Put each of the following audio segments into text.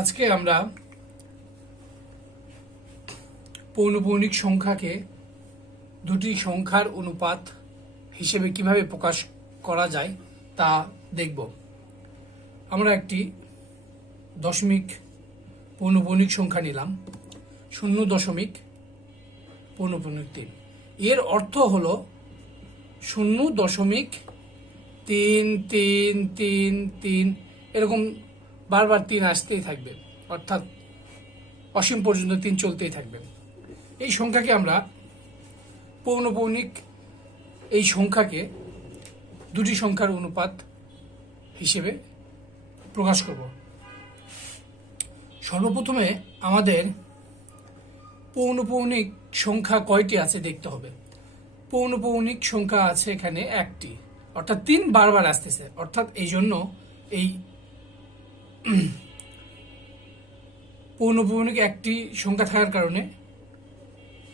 আজকে আমরা পৌনপৌনিক সংখ্যাকে দুটি সংখ্যার অনুপাত হিসেবে কীভাবে প্রকাশ করা যায় তা দেখব। আমরা একটি দশমিক পৌনপৌনিক সংখ্যা নিলাম, শূন্য দশমিক পৌনপৌনিক তিন। এর অর্থ হলো শূন্য দশমিক তিন তিন তিন তিন, এরকম বারবার তিন আসতেই থাকবে। অর্থাৎ অসীম পর্যন্ত তিন চলতেই থাকবে। এই সংখ্যাকে আমরা পৌনপৌনিক এই সংখ্যাকে দুটি সংখ্যার অনুপাত হিসেবে প্রকাশ করব। সর্বপ্রথমে আমাদের পৌনপৌনিক সংখ্যা কয়টি আছে দেখতে হবে। পৌনপৌনিক সংখ্যা আছে এখানে একটি। অর্থাৎ তিন বারবার আসতেছে। অর্থাৎ এই জন্য এই পৌনপৌনিক একটি সংখ্যা থাকার কারণে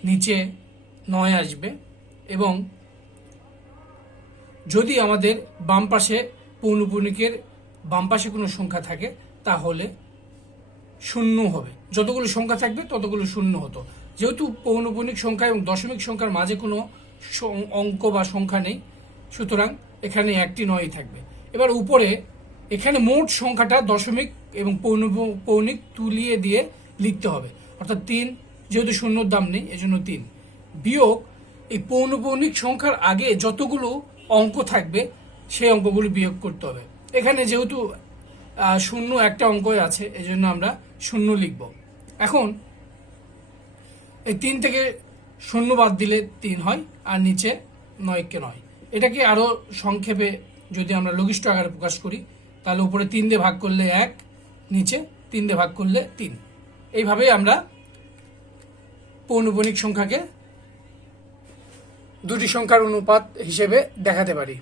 নিচে নয় আসবে এবং যদি আমাদের বাম পাশে পৌনপৌনিকের বাম পাশে কোনো সংখ্যা থাকে, তাহলে শূন্য হবে। যতগুলো সংখ্যা থাকবে, ততগুলো শূন্য হতো। যেহেতু পৌনপৌনিক সংখ্যা এবং দশমিক সংখ্যার মাঝে কোনো অঙ্ক বা সংখ্যা নেই, সুতরাং এখানে একটি নয়ই থাকবে। এবার উপরে এখানে মোট সংখ্যাটা দশমিক এবং পৌন- পৌনিক তুলিয়ে দিয়ে লিখতে হবে। অর্থাৎ তিন, যেহেতু শূন্যর দাম নেই, এজন্য তিন। বিয়োগ এই পৌনপৌনিক সংখ্যার আগে যতগুলো অঙ্ক থাকবে, সেই অঙ্কগুলো বিয়োগ করতে হবে। এখানে যেহেতু শূন্য একটা অঙ্কই আছে, এজন্য আমরা শূন্য লিখব। এখন এই তিন থেকে শূন্য বাদ দিলে তিন হয়, আর নিচে নয়কে নয়। এটাকে আরও সংক্ষেপে যদি আমরা লঘিষ্ঠ আকারে প্রকাশ করি তাহলে উপরে তিন দিয়ে ভাগ করলে এক, নিচে তিন দিয়ে ভাগ করলে তিন। এইভাবেই আমরা পৌনপণিক সংখ্যাকে দুটি সংখ্যার অনুপাত হিসেবে দেখাতে পারি।